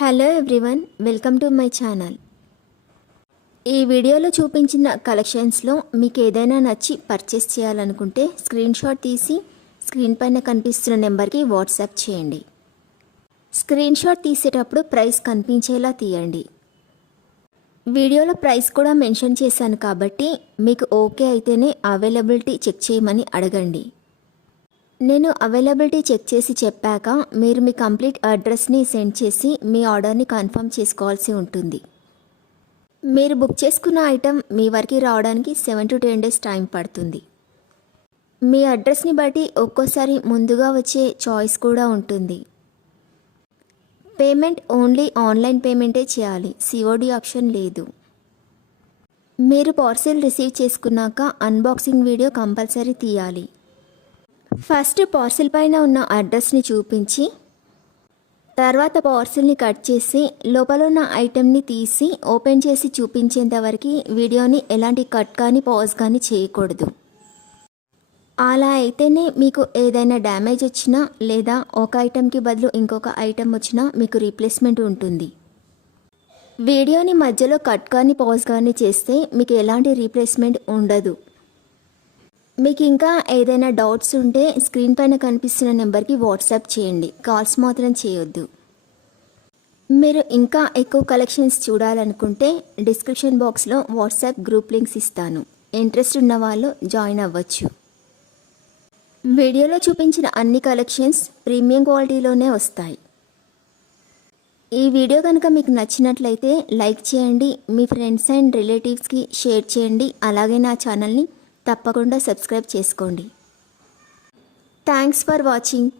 Hello everyone, welcome to my channel. ఈ వీడియోలో చూపించిన కలెక్షన్స్లో మీకు ఏదైనా నచ్చి పర్చేస్ చేయాలనుకుంటే స్క్రీన్ షాట్ తీసి స్క్రీన్ పైన కనిపిస్తున్న నెంబర్కి వాట్సాప్ చేయండి. స్క్రీన్ షాట్ తీసేటప్పుడు ప్రైస్ కనిపించేలా తీయండి. వీడియోలో ప్రైస్ కూడా మెన్షన్ చేశాను కాబట్టి మీకు ఓకే అయితేనే అవైలబిలిటీ చెక్ చేయమని అడగండి. నేను అవైలబిలిటీ చెక్ చేసి చెప్పాక మీరు మీ కంప్లీట్ అడ్రస్ని సెండ్ చేసి మీ ఆర్డర్ని కన్ఫర్మ్ చేసుకోవాల్సి ఉంటుంది. మీరు బుక్ చేసుకున్న ఐటెం మీ వరకు రావడానికి 7 to 10 days టైం పడుతుంది. మీ అడ్రస్ని బట్టి ఒక్కోసారి ముందుగా వచ్చే చాయిస్ కూడా ఉంటుంది. పేమెంట్ ఓన్లీ ఆన్లైన్ పేమెంటే చేయాలి, సిఓడి ఆప్షన్ లేదు. మీరు పార్సిల్ రిసీవ్ చేసుకున్నాక అన్బాక్సింగ్ వీడియో కంపల్సరీ తీయాలి. ఫస్ట్ పార్సిల్ పైన ఉన్న అడ్రస్ని చూపించి తర్వాత పార్సిల్ని కట్ చేసి లోపల ఉన్న ఐటెంని తీసి ఓపెన్ చేసి చూపించేంత వరకు వీడియోని ఎలాంటి కట్ కానీ పాజ్ కానీ చేయకూడదు. అలా అయితేనే మీకు ఏదైనా డ్యామేజ్ వచ్చినా లేదా ఒక ఐటెంకి బదులు ఇంకొక ఐటెం వచ్చినా మీకు రీప్లేస్మెంట్ ఉంటుంది. వీడియోని మధ్యలో కట్ కానీ పాజ్ కానీ చేస్తే మీకు ఎలాంటి రీప్లేస్మెంట్ ఉండదు. మీకు ఇంకా ఏదైనా డౌట్స్ ఉంటే స్క్రీన్ పైన కనిపిస్తున్న నెంబర్కి వాట్సాప్ చేయండి, కాల్స్ మాత్రం చేయొద్దు. మీరు ఇంకా ఎక్కువ కలెక్షన్స్ చూడాలనుకుంటే డిస్క్రిప్షన్ బాక్స్లో వాట్సాప్ గ్రూప్ లింక్స్ ఇస్తాను, ఇంట్రెస్ట్ ఉన్న వాళ్ళు జాయిన్ అవ్వచ్చు. వీడియోలో చూపించిన అన్ని కలెక్షన్స్ ప్రీమియం క్వాలిటీలోనే వస్తాయి. ఈ వీడియో కనుక మీకు నచ్చినట్లయితే లైక్ చేయండి, మీ ఫ్రెండ్స్ అండ్ రిలేటివ్స్కి షేర్ చేయండి. అలాగే నా ఛానల్ని తప్పకుండా సబ్స్క్రైబ్ చేసుకోండి. Thanks for watching.